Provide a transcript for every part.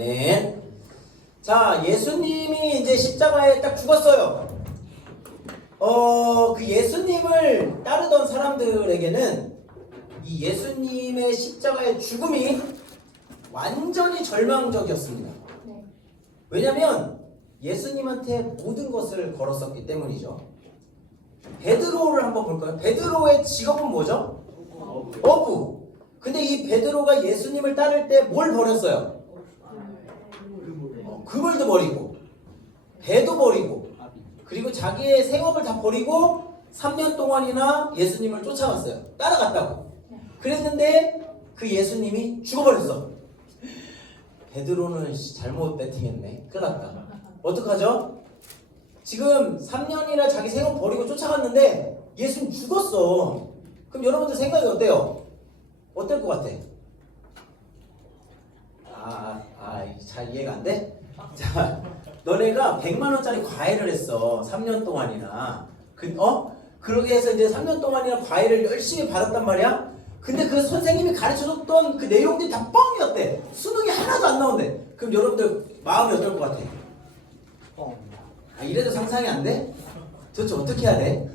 아멘. 자, 예수님이 이제 십자가에 딱 죽었어요. 그 예수님을 따르던 사람들에게는 이 예수님의 십자가의 죽음이 완전히 절망적이었습니다. 왜냐면 예수님한테 모든 것을 걸었었기 때문이죠. 베드로를 한번 볼까요? 베드로의 직업은 뭐죠? 어부. 근데 이 베드로가 예수님을 따를 때 뭘 버렸어요? 그물도 버리고 배도 버리고 그리고 자기의 생업을 다 버리고 3년 동안이나 예수님을 쫓아갔어요. 따라갔다고. 그랬는데 그 예수님이 죽어버렸어. 베드로는 잘못 배팅했네. 큰일 났다. 어떡하죠? 지금 3년이나 자기 생업 버리고 쫓아갔는데 예수님 죽었어. 그럼 여러분들 생각이 어때요? 어떨 것 같아? 잘 이해가 안 돼? 자, 너네가 100만 원짜리 과외를 했어. 3년 동안이나. 그러게 해서 이제 3년 동안이나 과외를 열심히 받았단 말이야? 근데 그 선생님이 가르쳐줬던 그 내용들이 다 뻥이었대. 수능이 하나도 안 나온대. 그럼 여러분들 마음이 어떨 것 같아? 이래도 상상이 안 돼? 도대체 어떻게 해야 돼?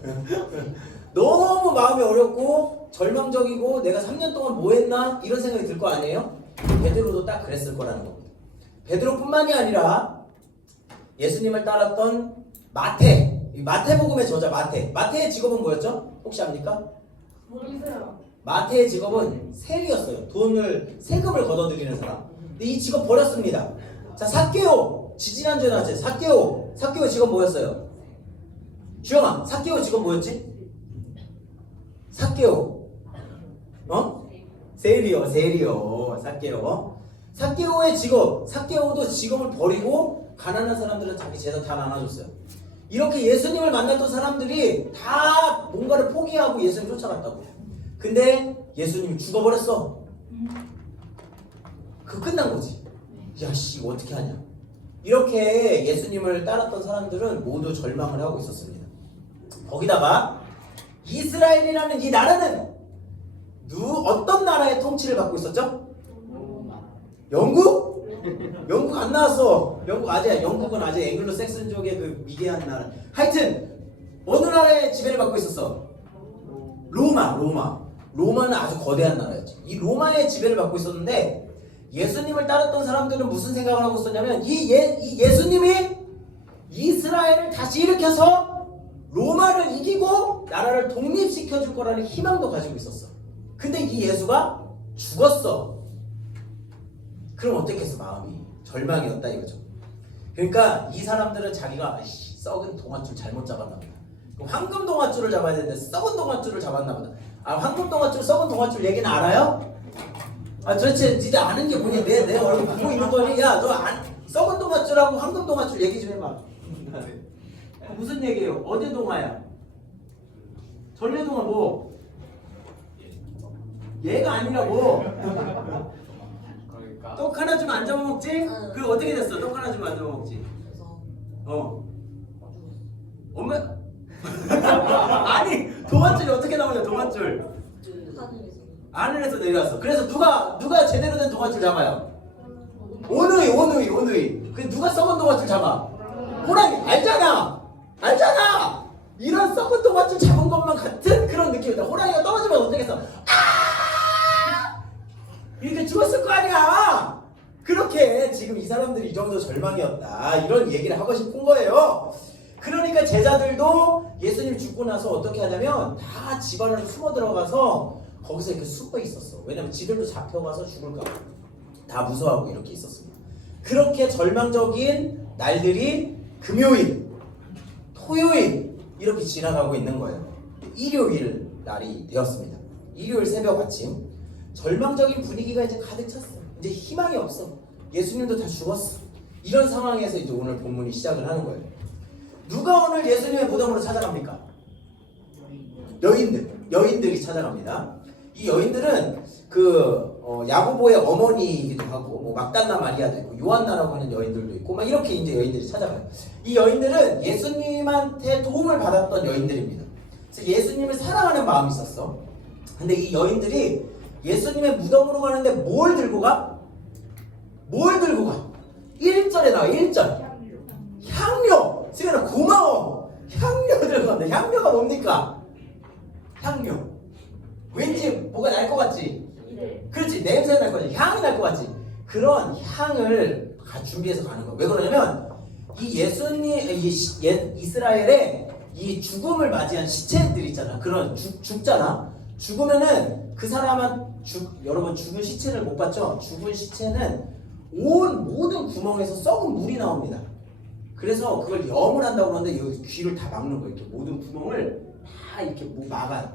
너무 마음이 어렵고 절망적이고 내가 3년 동안 뭐 했나? 이런 생각이 들 거 아니에요? 베드로도 딱 그랬을 거라는 겁니다. 베드로뿐만이 아니라 예수님을 따랐던 마태, 마태복음의 저자 마태의 직업은 뭐였죠? 혹시 압니까? 모르겠어요. 마태의 직업은 세리였어요. 세금을 걷어들이는 사람. 근데 이 직업 버렸습니다. 자, 삭개오. 지지난주에 나왔지. 삭개오 직업 뭐였어요? 주영아, 삭개오 직업 뭐였지? 삭개오. 세리요. 삭개오의 직업. 삭개오도 직업을 버리고 가난한 사람들은 자기 재산 다 나눠줬어요. 이렇게 예수님을 만났던 사람들이 다 뭔가를 포기하고 예수님 쫓아갔다고. 근데 예수님이 죽어버렸어. 끝난 거지. 야씨, 이거 어떻게 하냐. 이렇게 예수님을 따랐던 사람들은 모두 절망을 하고 있었습니다. 거기다가 이스라엘이라는 이 나라는 어떤 나라의 통치를 받고 있었죠? 영국? 영국 안 나왔어. 영국은 아직 앵글로 섹슨족의 그 미개한 나라. 하여튼 어느 나라의 지배를 받고 있었어? 로마는 아주 거대한 나라였지. 이 로마의 지배를 받고 있었는데 예수님을 따랐던 사람들은 무슨 생각을 하고 있었냐면 이 예수님이 이스라엘을 다시 일으켜서 로마를 이기고 나라를 독립시켜 줄 거라는 희망도 가지고 있었어. 근데 이 예수가 죽었어. 그럼 어떻겠어? 마음이 절망이었다 이거죠. 그러니까 이 사람들은 자기가 썩은 동아줄 잘못 잡았나 보다. 황금 동아줄을 잡아야 되는데 썩은 동아줄을 잡았나 보다. 황금 동아줄, 썩은 동아줄 얘기는 알아요? 도대체 진짜 아는 게 뭐냐? 내 얼굴 보고 있는 거니? 야, 너 썩은 동아줄하고 황금 동아줄 얘기 좀 해봐. 무슨 얘기예요? 어디 동아야? 전래동아 뭐? 얘가 아니라고. 그러니까 떡 하나 주면 안 잡아먹지? 그럼 어떻게 됐어? 떡 하나 주면 안 잡아먹지? 엄마? 아니, 동아줄이 어떻게 나오냐? 동아줄 하늘에서 내려왔어. 그래서 누가 제대로 된 동아줄 잡아요? 오누이. 그 누가 썩은 동아줄 잡아? 호랑이. 알잖아. 이런 썩은 동아줄 잡은 것만 같은 그런 느낌이다. 호랑이가 떨어지면 어떻겠어? 이렇게 죽었을 거 아니야. 그렇게 지금 이 사람들이 이 정도 절망이었다, 이런 얘기를 하고 싶은 거예요. 그러니까 제자들도 예수님 죽고 나서 어떻게 하냐면 다 집 안으로 숨어 들어가서 거기서 이렇게 숨어 있었어. 왜냐면 지들도 잡혀가서 죽을까 봐 다 무서워하고 이렇게 있었습니다. 그렇게 절망적인 날들이 금요일, 토요일 이렇게 지나가고 있는 거예요. 일요일 날이 되었습니다. 일요일 새벽 아침, 절망적인 분위기가 이제 가득 찼어. 이제 희망이 없어. 예수님도 다 죽었어. 이런 상황에서 이제 오늘 본문이 시작을 하는 거예요. 누가 오늘 예수님의 무덤으로 찾아갑니까? 여인들이 찾아갑니다. 이 여인들은 야고보의 어머니이기도 하고, 뭐 막달라 마리아도 있고, 요한나라고 하는 여인들도 있고, 막 이렇게 이제 여인들이 찾아가요. 이 여인들은 예수님한테 도움을 받았던 여인들입니다. 그래서 예수님을 사랑하는 마음이 있었어. 근데 이 여인들이 예수님의 무덤으로 가는데 뭘 들고 가? 1절에 나와. 1절. 향료. 승현아 고마워. 향료 들어간다. 향료가 뭡니까? 향료. 왠지 뭐가 날 것 같지? 그렇지. 냄새 날 거지. 향이 날 것 같지? 그런 향을 준비해서 가는 거야. 왜 그러냐면 이 예수님, 이스라엘의 이 죽음을 맞이한 시체들 있잖아. 그런 죽잖아. 죽으면은 그 사람은 여러분 죽은 시체를 못 봤죠? 죽은 시체는 온 모든 구멍에서 썩은 물이 나옵니다. 그래서 그걸 염을 한다고 그러는데 여기 귀를 다 막는 거예요. 이렇게 모든 구멍을 다 이렇게 막아요.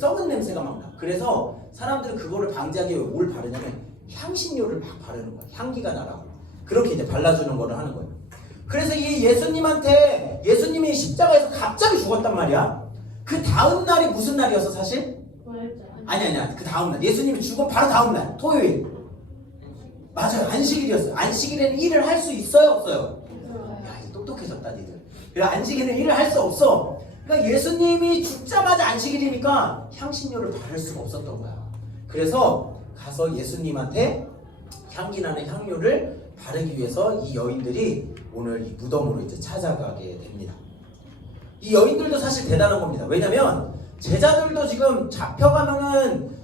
썩은 냄새가 막 나. 그래서 사람들은 그거를 방지하기 위해 뭘 바르냐면 향신료를 막 바르는 거야. 향기가 나라고. 그렇게 이제 발라주는 거를 하는 거예요. 그래서 이 예수님한테 예수님이 십자가에서 갑자기 죽었단 말이야. 그 다음 날이 무슨 날이었어 사실? 아니야. 그 다음 날. 예수님이 죽은 바로 다음 날. 토요일. 맞아요. 안식일이었어요. 안식일에는 일을 할 수 있어요? 없어요? 야, 이제 똑똑해졌다 니들. 그래 안식일에는 일을 할 수 없어. 그러니까 예수님이 죽자마자 안식일이니까 향신료를 바를 수가 없었던 거야. 그래서 가서 예수님한테 향기 나는 향료를 바르기 위해서 이 여인들이 오늘 이 무덤으로 이제 찾아가게 됩니다. 이 여인들도 사실 대단한 겁니다. 왜냐면 제자들도 지금 잡혀가면은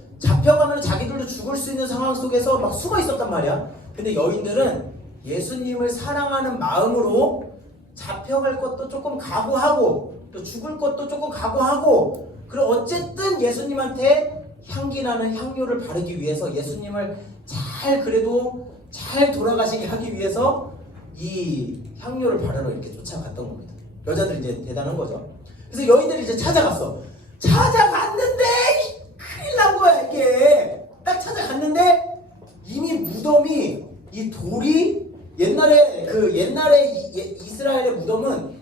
자기들도 죽을 수 있는 상황 속에서 막 숨어 있었단 말이야. 근데 여인들은 예수님을 사랑하는 마음으로 잡혀갈 것도 조금 각오하고 또 죽을 것도 조금 각오하고 그리고 어쨌든 예수님한테 향기 나는 향료를 바르기 위해서 예수님을 그래도 잘 돌아가시게 하기 위해서 이 향료를 바르러 이렇게 쫓아갔던 겁니다. 여자들이 이제 대단한 거죠. 그래서 여인들이 이제 찾아갔는데 큰일 난 거야 이게. 딱 찾아갔는데 이미 무덤이 이 돌이 옛날에 이스라엘의 무덤은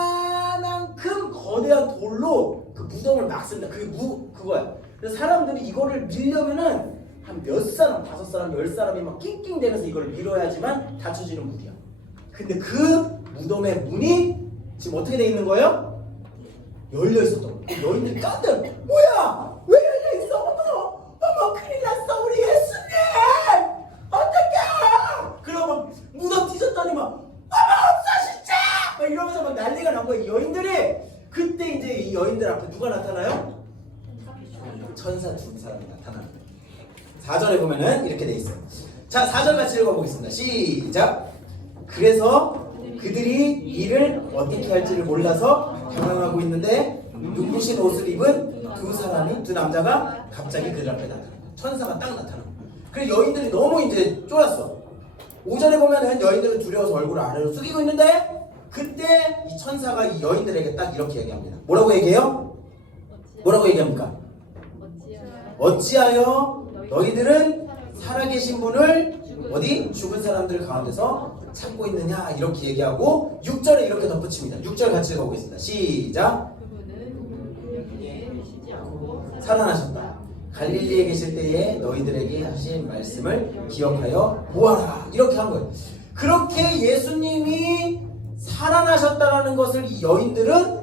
이만한큼 거대한 돌로 그 무덤을 막 쓴다. 그거야. 그래서 사람들이 이거를 밀려면은 한 몇 사람, 5사람, 10사람이 막 낑낑대면서 이걸 밀어야지만 닫혀지는 문이야. 근데 그 무덤의 문이 지금 어떻게 돼 있는 거예요? 열려 있었던 거예요. 여인들이 깜짝 뭐야? 왜 열려 있어? 어머 큰일 났어 우리 예수님! 어떡해! 그러면 무덤 뒤졌더니 막 없어 진짜! 막 이러면서 막 난리가 난 거예요. 여인들이. 그때 이제 이 여인들 앞에 누가 나타나요? 천사 두 사람이 나타납니다. 4절에 보면은 이렇게 돼 있어요. 자, 4절 같이 읽어보겠습니다. 시작. 그래서 그들이 이를 어떻게 할지를 몰라서 당황하고 있는데 눈부신 옷을 입은 두 남자가 갑자기 그들 앞에 나타나요. 천사가 딱 나타나요. 그래서 여인들이 너무 이제 쫄았어. 5절에 보면은 여인들은 두려워서 얼굴을 아래로 숙이고 있는데 그때 이 천사가 이 여인들에게 딱 이렇게 얘기합니다. 뭐라고 얘기해요? 뭐라고 얘기합니까? 어찌하여 너희들은 살아계신 분을 어디? 죽은 사람들 가운데서 찾고 있느냐 이렇게 얘기하고 6절에 이렇게 덧붙입니다. 6절 같이 읽어보겠습니다. 시작. 살아나셨다. 갈릴리에 계실 때에 너희들에게 하신 말씀을 기억하여 보아라. 이렇게 한 거예요. 그렇게 예수님이 살아나셨다라는 것을 이 여인들은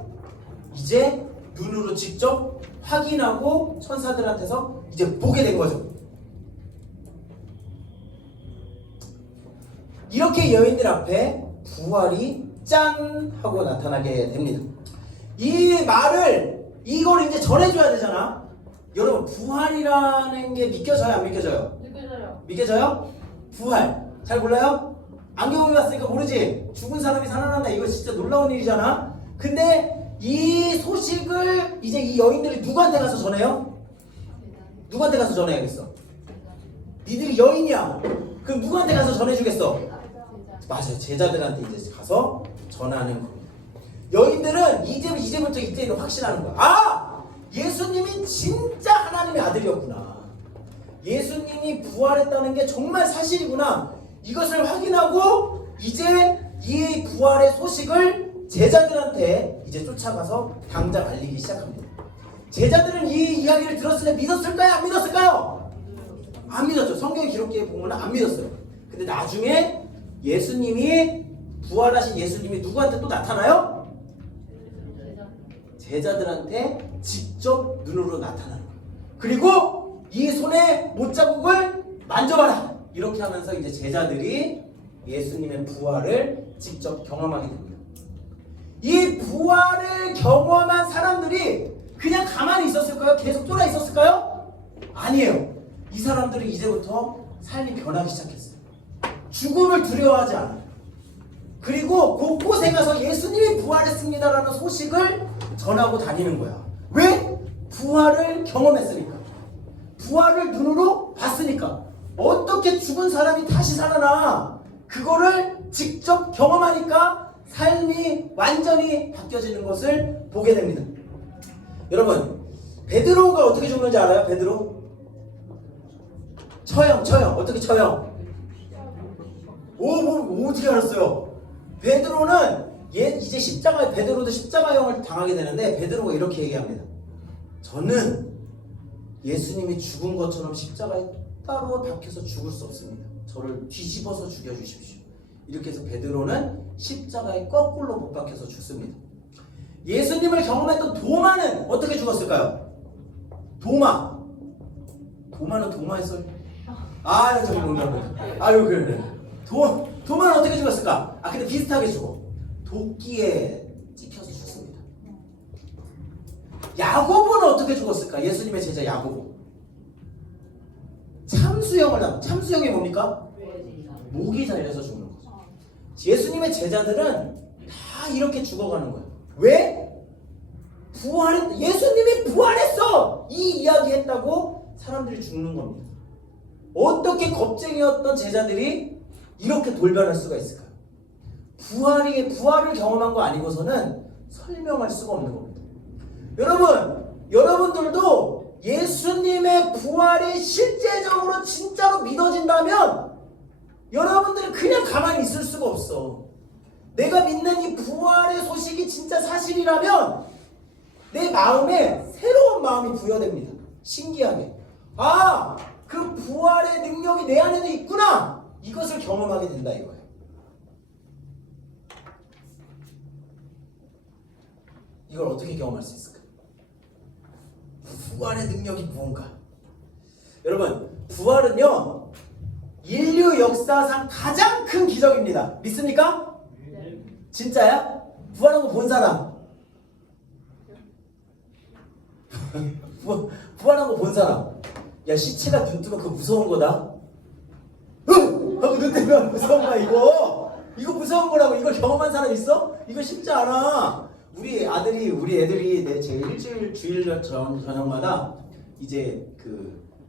이제 눈으로 직접 확인하고 천사들한테서 이제 보게 된 거죠. 이렇게 여인들 앞에 부활이 짠 하고 나타나게 됩니다. 이 말을 이걸 이제 전해줘야 되잖아. 여러분 부활이라는 게 믿겨져요 안 믿겨져요? 믿겨져요? 부활 잘 몰라요? 안 경험해봤으니까 모르지. 죽은 사람이 살아난다 이거 진짜 놀라운 일이잖아. 근데 이 소식을 이제 이 여인들이 누구한테 가서 전해요? 누구한테 가서 전해야겠어? 니들이 여인이야. 그럼 누구한테 가서 전해주겠어? 맞아요. 제자들한테 이제 가서 전하는 겁니다. 여인들은 이제는 확신하는 거야. 아! 예수님이 진짜 하나님의 아들이었구나. 예수님이 부활했다는 게 정말 사실이구나. 이것을 확인하고 이제 이 부활의 소식을 제자들한테 이제 쫓아가서 당장 알리기 시작합니다. 제자들은 이 이야기를 들었을 때 믿었을까요? 안 믿었을까요? 안 믿었죠. 성경에 기록되어 보면 안 믿었어요. 근데 나중에 부활하신 예수님이 누구한테 또 나타나요? 제자들한테 직접 눈으로 나타나는 거예요. 그리고 이 손에 못자국을 만져봐라. 이렇게 하면서 이제 제자들이 예수님의 부활을 직접 경험하게 됩니다. 이 부활을 경험한 사람들이 그냥 가만히 있었을까요? 계속 쫄아 있었을까요? 아니에요. 이 사람들은 이제부터 삶이 변하기 시작했어요. 죽음을 두려워하지 않아요. 그리고 곳곳에 가서 예수님이 부활했습니다라는 소식을 전하고 다니는 거야. 왜? 부활을 경험했으니까. 부활을 눈으로 봤으니까. 어떻게 죽은 사람이 다시 살아나? 그거를 직접 경험하니까 삶이 완전히 바뀌어지는 것을 보게 됩니다. 여러분, 베드로가 어떻게 죽는지 알아요? 베드로? 처형. 어떻게 처형? 어떻게 알았어요? 베드로는 이제 베드로도 십자가형을 당하게 되는데, 베드로가 이렇게 얘기합니다. 저는 예수님이 죽은 것처럼 십자가에 따로 박혀서 죽을 수 없습니다. 저를 뒤집어서 죽여주십시오. 이렇게 해서 베드로는 십자가에 거꾸로 못 박혀서 죽습니다. 예수님을 경험했던 도마는 어떻게 죽었을까요? 도마는 도마에서 저기 농담입니다. 그래. 도마는 어떻게 죽었을까? 근데 비슷하게 죽어. 도끼에 찍혀서 죽습니다. 야고보는 어떻게 죽었을까? 예수님의 제자 야고보. 참수형이 뭡니까? 목이 잘려서 죽는 거죠. 예수님의 제자들은 다 이렇게 죽어가는 거예요. 왜? 예수님이 부활했어! 이 이야기 했다고 사람들이 죽는 겁니다. 어떻게 겁쟁이였던 제자들이 이렇게 돌변할 수가 있을까요? 부활을 경험한 거 아니고서는 설명할 수가 없는 겁니다. 여러분들도 예수님의 부활이 실제적으로 진짜로 믿어진다면 여러분들은 그냥 가만히 있을 수가 없어. 내가 믿는 이 부활의 소식이 진짜 사실이라면 내 마음에 새로운 마음이 부여됩니다. 신기하게. 그 부활의 능력이 내 안에도 있구나. 이것을 경험하게 된다 이거예요. 이걸 어떻게 경험할 수 있을까요? 부활의 능력이 무언가? 여러분, 부활은요 인류 역사상 가장 큰 기적입니다. 믿습니까? 네. 진짜야? 부활한 거 본 사람? 부활한 거 본 사람? 야, 시체가 눈 뜨면 그거 무서운 거다. 하고 눈 뜨면 무서운 거야 이거 무서운 거라고. 이걸 경험한 사람 있어? 이거 쉽지 않아. 우리 애들이 제 일주일 주일 저녁마다 이제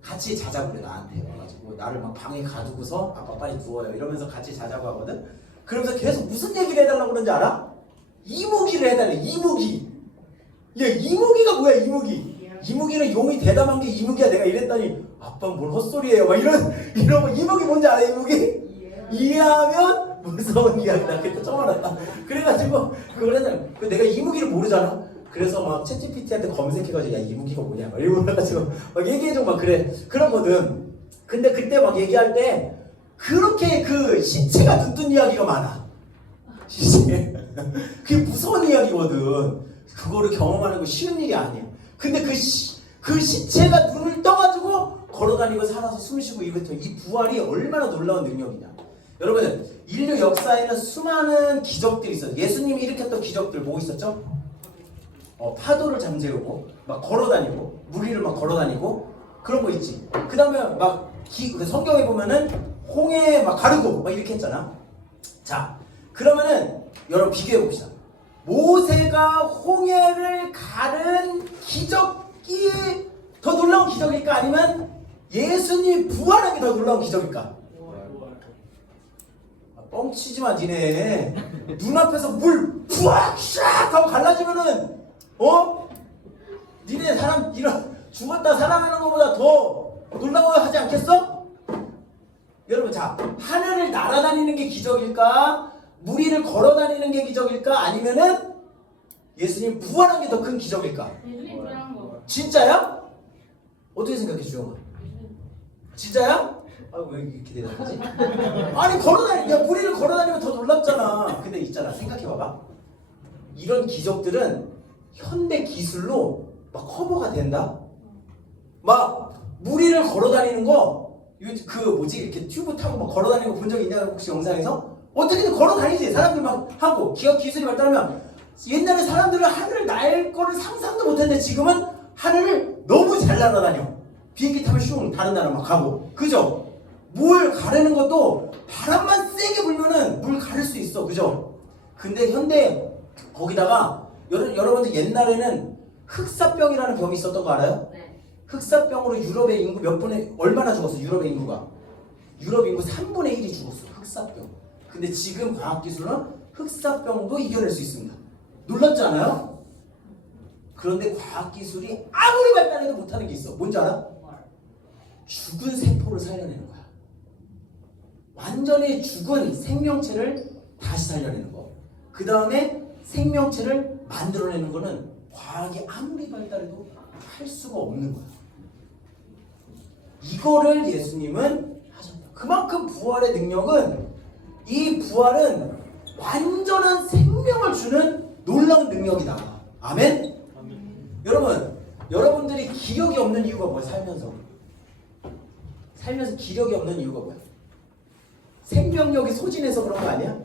같이 자자고 그래. 나한테 와가지고 나를 막 방에 가두고서 아빠 빨리 누워요 이러면서 같이 자자고 하거든. 그러면서 계속 무슨 얘기를 해달라고 그러는지 알아? 이무기를 해달래. 이무기. 야, 이무기가 뭐야? 이무기는 용이 대담한 게 이무기야. 내가 이랬더니 아빠 뭘 헛소리예요 막 이러고. 이무기 뭔지 알아? 이무기? 이해하면 무서운 이야기다. 그때 처음 알았다. 그래가지고 그걸 했잖아. 내가 이무기를 모르잖아. 그래서 막 챗GPT한테 검색해가지고 야, 이무기가 뭐냐 막 이러고 막 얘기해줘 막 그러거든. 근데 그때 막 얘기할 때 그렇게 시체가 눈뜬 이야기가 많아. 시체. 그게 무서운 이야기거든. 그거를 경험하는 거 쉬운 일이 아니야. 근데 그 시체가 눈을 떠가지고 걸어다니고 살아서 숨쉬고 이것도 이 부활이 얼마나 놀라운 능력이냐. 여러분, 인류 역사에는 수많은 기적들이 있어요. 예수님이 일으켰던 기적들 뭐 있었죠? 파도를 잠재우고 막 걸어다니고 무리를 막 걸어다니고 그런 거 있지. 그 다음에 막 성경에 보면은 홍해 막 가르고 막 이렇게 했잖아. 자, 그러면은 여러분 비교해 봅시다. 모세가 홍해를 가른 기적이 더 놀라운 기적일까? 아니면 예수님이 부활한 게 더 놀라운 기적일까? 뻥치지마 니네. 눈앞에서 물 푸악 샥 하고 갈라지면은 니네 사람 죽었다 살아나는 것보다 더 놀라워하지 않겠어? 여러분, 자, 하늘을 날아다니는 게 기적일까? 무리를 걸어다니는 게 기적일까? 아니면은 예수님 부활한 게 더 큰 기적일까? 예수님 부활한 거. 진짜야? 어떻게 생각해 주영아? 진짜야? 왜 이렇게 대답하지? 아니 무리를 걸어다니면 더 놀랍잖아. 근데 있잖아, 생각해봐봐. 이런 기적들은 현대 기술로 막 커버가 된다. 막 무리를 걸어다니는 거 그 뭐지 이렇게 튜브 타고 막 걸어다니는 거 본 적 있냐고 혹시 영상에서? 어떻게든 걸어다니지. 사람들 막 하고 기술이 발달하면 옛날에 사람들은 하늘을 날 거를 상상도 못했는데 지금은 하늘을 너무 잘 날아다녀. 비행기 타면 슝 다른 나라 막 가고. 그죠? 물 가르는 것도 바람만 세게 불면은 물 가를 수 있어. 그죠? 근데 현대 거기다가 여러분들 옛날에는 흑사병이라는 병이 있었던 거 알아요? 네. 흑사병으로 유럽의 인구 얼마나 죽었어? 유럽의 인구가. 유럽 인구 3분의 1이 죽었어. 흑사병. 근데 지금 과학기술은 흑사병도 이겨낼 수 있습니다. 놀랍지 않아요? 그런데 과학기술이 아무리 발달해도 못하는 게 있어. 뭔지 알아? 죽은 세포를 살려내는 거야. 완전히 죽은 생명체를 다시 살려내는 거. 그 다음에 생명체를 만들어내는 거는 과학이 아무리 발달해도 할 수가 없는 거야. 이거를 예수님은 하셨다. 그만큼 부활의 능력은, 이 부활은 완전한 생명을 주는 놀라운 능력이다. 아멘? 여러분들이 기력이 없는 이유가 뭐야? 살면서 기력이 없는 이유가 뭐야? 생명력이 소진해서 그런 거 아니야?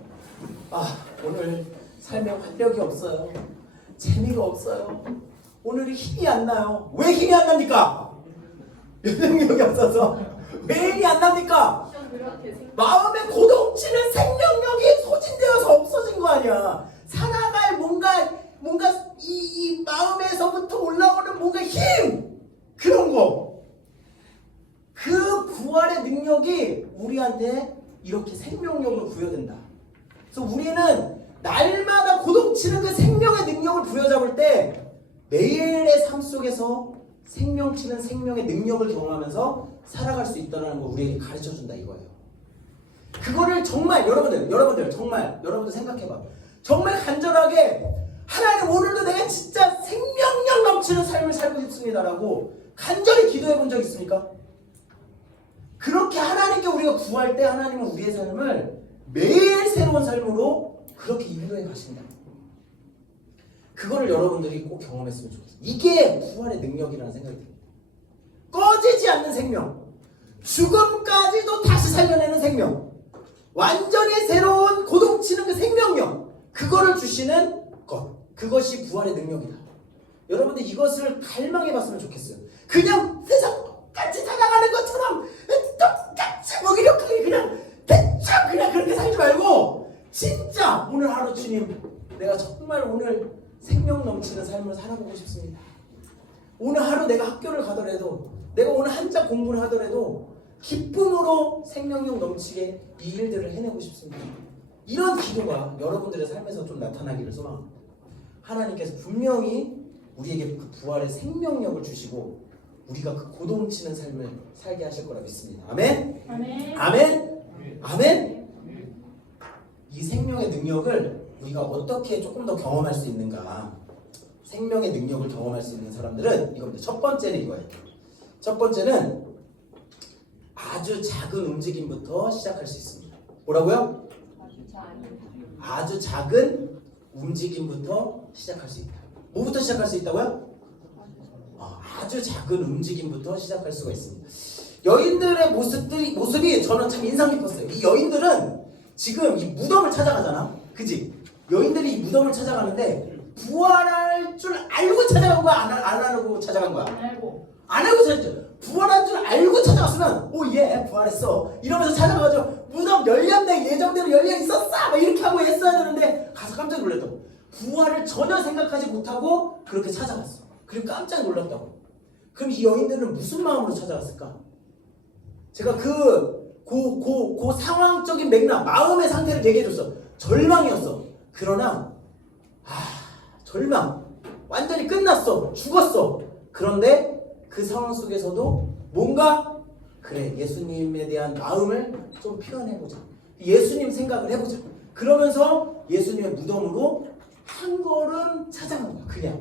오늘 삶에 활력이 없어요. 재미가 없어요. 오늘이 힘이 안 나요. 왜 힘이 안 납니까? 면역력이 없어서. 왜 힘이 안 납니까? 마음에 고동치는 생명력이 소진되어서 없어진 거 아니야. 살아갈 뭔가 이 마음에서부터 올라오는 뭔가 힘! 그런 거. 그 부활의 능력이 우리한테 이렇게 생명력을 부여된다. 그래서 우리는 날마다 고동치는 그 생명의 능력을 부여잡을 때 매일의 삶 속에서 생명치는 생명의 능력을 경험하면서 살아갈 수 있다는 걸 우리에게 가르쳐준다 이거예요. 그거를 정말 여러분들 정말 여러분들 생각해봐. 정말 간절하게 하나님 오늘도 내가 진짜 생명력 넘치는 삶을 살고 싶습니다라고 간절히 기도해 본 적 있습니까? 그렇게 하나님께 우리가 구할 때 하나님은 우리의 삶을 매일 새로운 삶으로 그렇게 인도해 가신다. 그거를 여러분들이 꼭 경험했으면 좋겠어요. 이게 부활의 능력이라는 생각이 듭니다. 꺼지지 않는 생명, 죽음까지도 다시 살려내는 생명, 완전히 새로운 고동치는 그 생명력, 그거를 주시는 것, 그것이 부활의 능력이다. 여러분들 이것을 갈망해봤으면 좋겠어요. 그냥 세상 똑같이 살아가는 것처럼 똑같이 무기력하게 그냥 대충 그냥 그렇게 살지 말고 진짜 오늘 하루 주님 내가 정말 오늘 생명 넘치는 삶을 살아보고 싶습니다. 오늘 하루 내가 학교를 가더라도 내가 오늘 한자 공부를 하더라도 기쁨으로 생명력 넘치게 이 일들을 해내고 싶습니다. 이런 기도가 여러분들의 삶에서 좀 나타나기를 소망합니다. 하나님께서 분명히 우리에게 그 부활의 생명력을 주시고 우리가 그 고동치는 삶을 살게 하실 거라 믿습니다. 아멘? 아멘. 아멘? 아멘? 이 생명의 능력을 우리가 어떻게 조금 더 경험할 수 있는가? 생명의 능력을 경험할 수 있는 사람들은 이겁니다. 첫 번째는 이거예요. 첫 번째는 아주 작은 움직임부터 시작할 수 있습니다. 뭐라고요? 아주 작은 움직임부터 시작할 수 있다. 뭐부터 시작할 수 있다고요? 아주 작은 움직임부터 시작할 수가 있습니다. 여인들의 모습이 저는 참 인상 깊었어요. 이 여인들은 지금 이 무덤을 찾아가잖아. 그지? 여인들이 이 무덤을 찾아가는데 부활할 줄 알고 찾아간 거야? 안 알고 찾아간 거야? 안 알고 찾았죠. 부활할 줄 알고 찾아갔으면 오예 부활했어 이러면서 찾아가가지고 무덤 열렸네 예정대로 열려 있었어 막 이렇게 하고 했어야 되는데 가서 깜짝 놀랐다고. 부활을 전혀 생각하지 못하고 그렇게 찾아갔어. 그리고 깜짝 놀랐다고. 그럼 이 여인들은 무슨 마음으로 찾아갔을까? 제가 그 상황적인 맥락 마음의 상태를 얘기해줬어. 절망이었어. 그러나 절망 완전히 끝났어. 죽었어. 그런데 그 상황 속에서도 뭔가 그래 예수님에 대한 마음을 좀 표현해보자. 예수님 생각을 해보자. 그러면서 예수님의 무덤으로 한 걸음 찾아간 거야.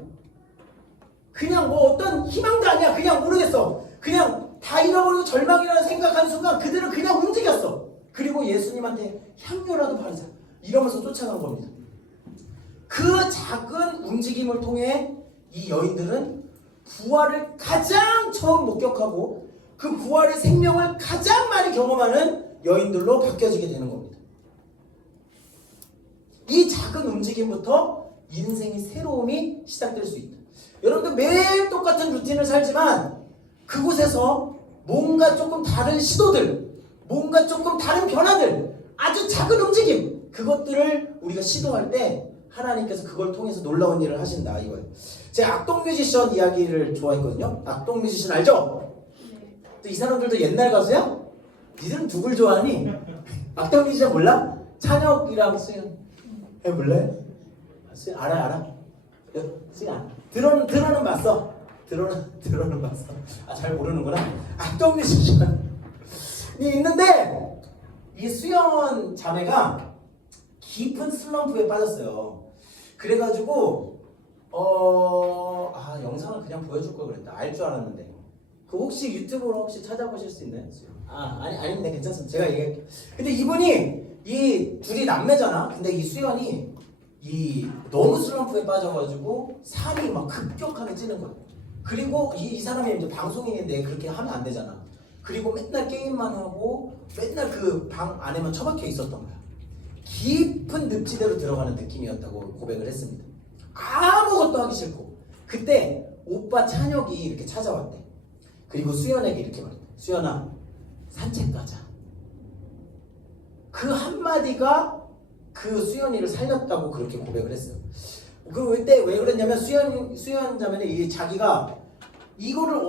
그냥 뭐 어떤 희망도 아니야. 그냥 모르겠어. 그냥 다 잃어버리고 절망이라는 생각한 순간 그들은 그냥 움직였어. 그리고 예수님한테 향료라도 바르자 이러면서 쫓아간 겁니다. 그 작은 움직임을 통해 이 여인들은 부활을 가장 처음 목격하고 그 부활의 생명을 가장 많이 경험하는 여인들로 바뀌어지게 되는 겁니다. 이 작은 움직임부터 인생의 새로움이 시작될 수 있다. 여러분들 매일 똑같은 루틴을 살지만 그곳에서 뭔가 조금 다른 시도들, 뭔가 조금 다른 변화들, 아주 작은 움직임, 그것들을 우리가 시도할 때 하나님께서 그걸 통해서 놀라운 일을 하신다 이거예요. 제가 악동 뮤지션 이야기를 좋아했거든요. 악동 뮤지션 알죠? 또 이 사람들도 옛날 가수야? 니들은 누굴 좋아하니? 악동 뮤지션 몰라? 찬혁이랑 수연 몰라요? 수연 알아? 수연 들어는 봤어. 들어는 봤어. 아, 잘 모르는구나. 악동 뮤지션이 있는데 이 수연 자매가 깊은 슬럼프에 빠졌어요. 그래가지고 영상을 그냥 보여줄 걸 그랬다. 알 줄 알았는데. 그 혹시 유튜브로 혹시 찾아보실 수 있나요? 아닌데 괜찮습니다. 제가 얘기할게요. 근데 이분이 이 둘이 남매잖아. 근데 이 수연이 이 너무 슬럼프에 빠져가지고 살이 막 급격하게 찌는 거야. 그리고 이 사람이 이제 방송인인데 그렇게 하면 안 되잖아. 그리고 맨날 게임만 하고 맨날 그 방 안에만 처박혀 있었던 거야. 깊은 늪지대로 들어가는 느낌이었다고 고백을 했습니다. 아무것도 하기 싫고. 그때 오빠 찬혁이 이렇게 찾아왔대. 그리고 수연에게 이렇게 말했대. 수연아, 산책 가자. 그 한마디가 그 수연이를 살렸다고 그렇게 고백을 했어요. 그때 왜 그랬냐면 수연 자매는 이 자기가 이거를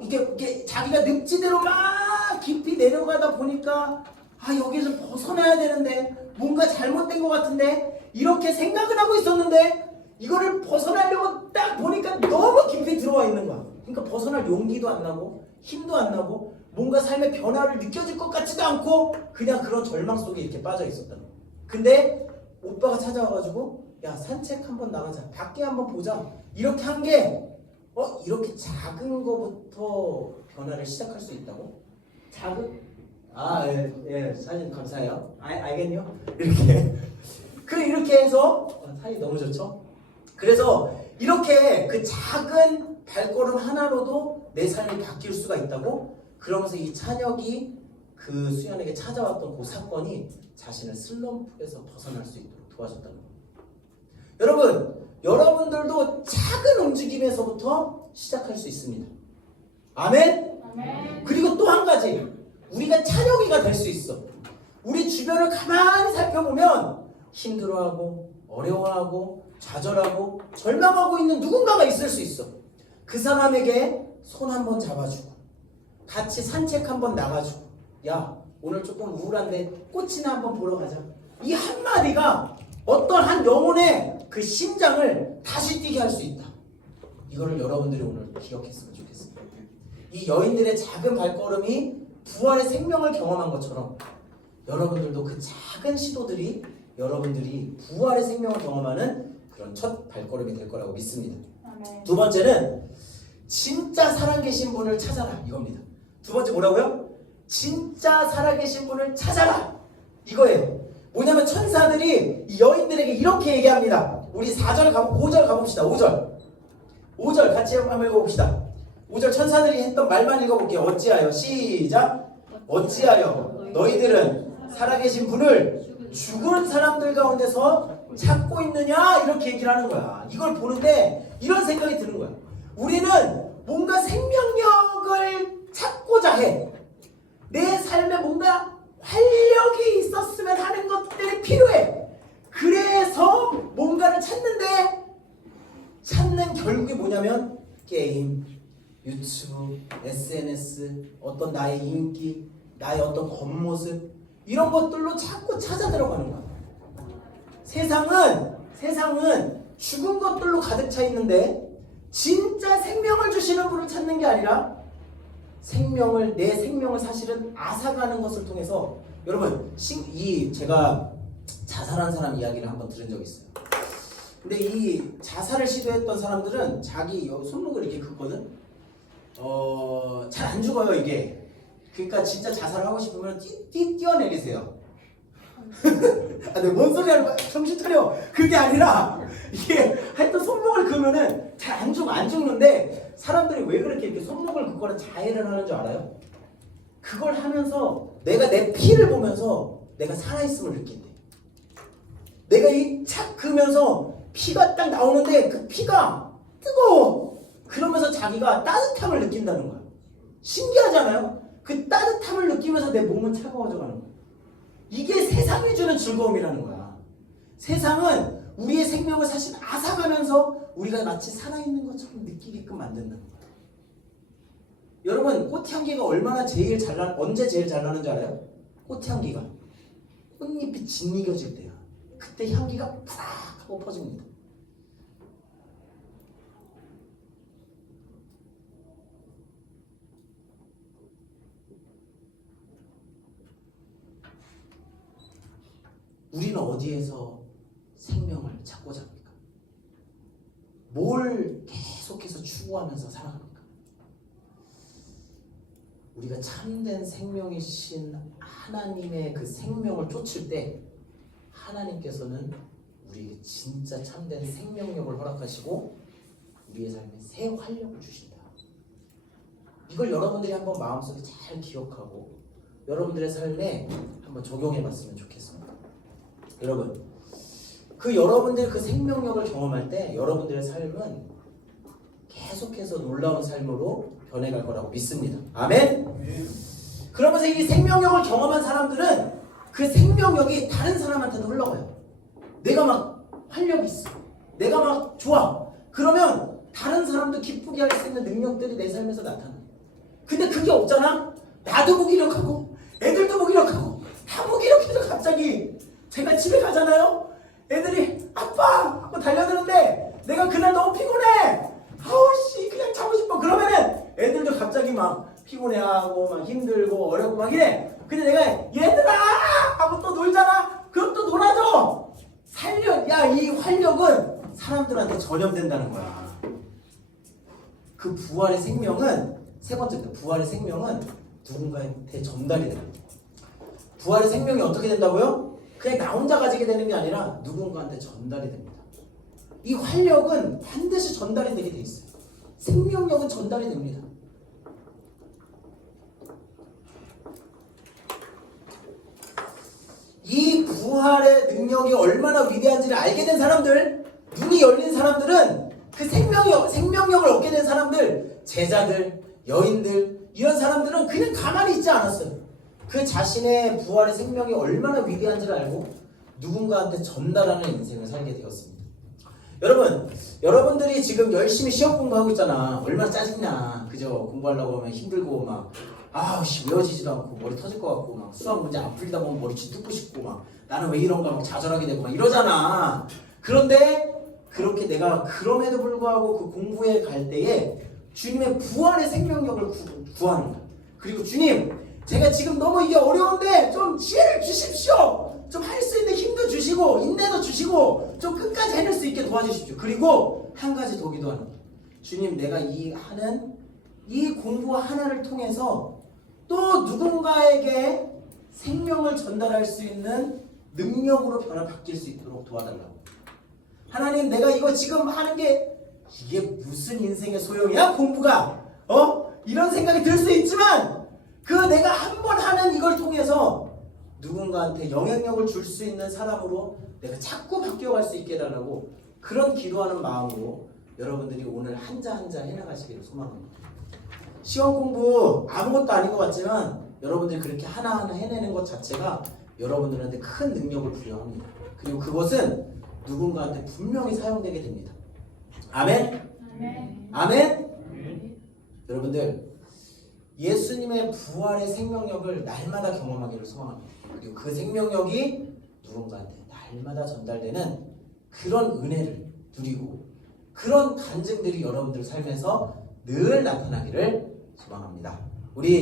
이게 자기가 늪지대로 막 깊이 내려가다 보니까 여기서 벗어나야 되는데 뭔가 잘못된 것 같은데 이렇게 생각을 하고 있었는데 이거를 벗어나려고 딱 보니까 너무 깊이 들어와 있는 거야. 그러니까 벗어날 용기도 안 나고 힘도 안 나고 뭔가 삶의 변화를 느껴질 것 같지도 않고 그냥 그런 절망 속에 이렇게 빠져 있었다는 거야. 근데 오빠가 찾아와가지고 야, 산책 한번 나가자, 밖에 한번 보자, 이렇게 한 게 이렇게 작은 거부터 변화를 시작할 수 있다고? 작은? 예, 사진 감사해요. 알겠요? 이렇게 해서 사진 너무 좋죠? 그래서 이렇게 그 작은 발걸음 하나로도 내 삶이 바뀔 수가 있다고. 그러면서 이 찬혁이 그 수연에게 찾아왔던 그 사건이 자신을 슬럼프에서 벗어날 수 있도록 도와줬다는 거예요. 여러분들도 작은 움직임에서부터 시작할 수 있습니다. 아멘? 아멘. 그리고 또 한 가지, 우리가 찬혁이가 될 수 있어. 우리 주변을 가만히 살펴보면 힘들어하고 어려워하고 좌절하고 절망하고 있는 누군가가 있을 수 있어. 그 사람에게 손 한번 잡아주고 같이 산책 한번 나가주고, 야, 오늘 조금 우울한데 꽃이나 한번 보러 가자. 이 한마디가 어떤 한 영혼의 그 심장을 다시 뛰게 할 수 있다. 이거를 여러분들이 오늘 기억했으면 좋겠습니다. 이 여인들의 작은 발걸음이 부활의 생명을 경험한 것처럼 여러분들도 그 작은 시도들이 여러분들이 부활의 생명을 경험하는 그런 첫 발걸음이 될 거라고 믿습니다. 아멘. 두 번째는 진짜 살아계신 분을 찾아라, 이겁니다. 두 번째 뭐라고요? 진짜 살아계신 분을 찾아라, 이거예요. 뭐냐면 천사들이 이 여인들에게 이렇게 얘기합니다. 우리 4절 5절 가봅시다. 5절 같이 한번 읽어봅시다. 5절 천사들이 했던 말만 읽어볼게요. 어찌하여, 시작. 어찌하여 너희들은 살아계신 분을 죽은 사람들 가운데서 찾고 있느냐, 이렇게 얘기를 하는 거야. 이걸 보는데 이런 생각이 드는 거야. 우리는 뭔가 생명력을 찾고자 해. 내 삶에 뭔가 활력이 있었으면 하는 것들이 필요해. 그래서 뭔가를 찾는 결국이 뭐냐면 게임, 유튜브, SNS, 어떤 나의 인기, 나의 어떤 겉모습, 이런 것들로 자꾸 찾아 들어가는 거야. 세상은 죽은 것들로 가득 차 있는데 진짜 생명을 주시는 분을 찾는 게 아니라 내 생명을 사실은 앗아가는 것을 통해서, 여러분, 제가 자살한 사람 이야기를 한번 들은 적이 있어요. 근데 이 자살을 시도했던 사람들은 자기 손목을 이렇게 긋거든. 잘 안 죽어요, 이게. 그러니까 진짜 자살을 하고 싶으면 뛰어내리세요. 뭔 소리 하는 거야? 정신 차려. 그게 아니라 이게 하여튼 손목을 그으면은 잘 안 죽는데 사람들이 왜 그렇게 이렇게 손목을 긋거나 자해를 하는 줄 알아요? 그걸 하면서 내가 내 피를 보면서 내가 살아있음을 느낀대. 내가 이 착 그으면서 피가 딱 나오는데 그 피가 뜨거워. 그러면서 자기가 따뜻함을 느낀다는 거야. 신기하잖아요? 그 따뜻함을 느끼면서 내 몸은 차가워져 가는 거야. 이게 세상이 주는 즐거움이라는 거야. 세상은 우리의 생명을 사실 앗아가면서 우리가 마치 살아있는 것처럼 느끼게끔 만든다는 거야. 여러분, 꽃향기가 언제 제일 잘 나는 줄 알아요? 꽃향기가 꽃잎이 짓이겨질 때야. 그때 향기가 팍 하고 퍼집니다. 우리는 어디에서 생명을 찾고자 합니까? 뭘 계속해서 추구하면서 살아갑니까? 우리가 참된 생명이신 하나님의 그 생명을 쫓을 때 하나님께서는 우리에게 진짜 참된 생명력을 허락하시고 우리의 삶에 새 활력을 주신다. 이걸 여러분들이 한번 마음속에 잘 기억하고 여러분들의 삶에 한번 적용해 봤으면 좋겠습니다. 여러분, 여러분들이 그 생명력을 경험할 때 여러분들의 삶은 계속해서 놀라운 삶으로 변해갈 거라고 믿습니다. 아멘? 그러면서 이 생명력을 경험한 사람들은 그 생명력이 다른 사람한테도 흘러가요. 내가 막 활력이 있어. 내가 막 좋아. 그러면 다른 사람도 기쁘게 할 수 있는 능력들이 내 삶에서 나타나요. 근데 그게 없잖아? 나도 무기력하고 애들도 무기력하고 다 무기력해서 갑자기 제가 집에 가잖아요? 애들이 아빠! 하고 달려드는데 내가 그날 너무 피곤해! 아우씨 그냥 자고 싶어. 그러면은 애들도 갑자기 막 피곤해하고 막 힘들고 어렵고 막 이래. 근데 내가 얘들아! 하고 또 놀잖아? 그럼 또 놀아줘! 이 활력은 사람들한테 전염된다는 거야. 그 부활의 생명은 세 번째, 부활의 생명은 누군가한테 전달이 됩니다. 부활의 생명이 어떻게 된다고요? 그냥 나 혼자 가지게 되는 게 아니라 누군가한테 전달이 됩니다. 이 활력은 반드시 전달이 되게 돼 있어요. 생명력은 전달이 됩니다. 이 부활의 능력이 얼마나 위대한지를 알게 된 사람들, 눈이 열린 사람들은 그 생명력을 얻게 된 사람들, 제자들, 여인들, 이런 사람들은 그냥 가만히 있지 않았어요. 그 자신의 부활의 생명이 얼마나 위대한지를 알고 누군가한테 전달하는 인생을 살게 되었습니다. 여러분들이 지금 열심히 시험 공부하고 있잖아. 얼마나 짜증나. 그죠? 공부하려고 하면 힘들고 막 외워지지도 않고 머리 터질 것 같고 막 수학 문제 안 풀리다 보면 머리 쥐뜯고 싶고 막 나는 왜 이런가 막 좌절하게 되고 막 이러잖아. 그런데 그렇게 내가 그럼에도 불구하고 그 공부에 갈 때에 주님의 부활의 생명력을 구하는 거야. 그리고 주님, 제가 지금 너무 이게 어려운데 좀 지혜를 주십시오. 좀 할 수 있는 힘도 주시고 인내도 주시고 좀 끝까지 해낼 수 있게 도와주십시오. 그리고 한 가지 더 기도하는 거예요. 주님, 내가 이 공부 하나를 통해서 또 누군가에게 생명을 전달할 수 있는 능력으로 바뀔 수 있도록 도와달라고. 하나님, 내가 이거 지금 하는 게 이게 무슨 인생의 소용이야? 공부가 이런 생각이 들 수 있지만 내가 한 번 하는 이걸 통해서 누군가한테 영향력을 줄 수 있는 사람으로 내가 자꾸 바뀌어갈 수 있게 해달라고, 그런 기도하는 마음으로 여러분들이 오늘 한자 한자 해나가시기를 소망합니다. 시험 공부 아무것도 아닌 것 같지만 여러분들이 그렇게 하나하나 해내는 것 자체가 여러분들한테 큰 능력을 부여합니다. 그리고 그것은 누군가한테 분명히 사용되게 됩니다. 아멘? 아멘? 아멘? 여러분들, 예수님의 부활의 생명력을 날마다 경험하기를 소망합니다. 그리고 그 생명력이 누군가한테 날마다 전달되는 그런 은혜를 누리고 그런 간증들이 여러분들 삶에서 늘 나타나기를 소망합니다.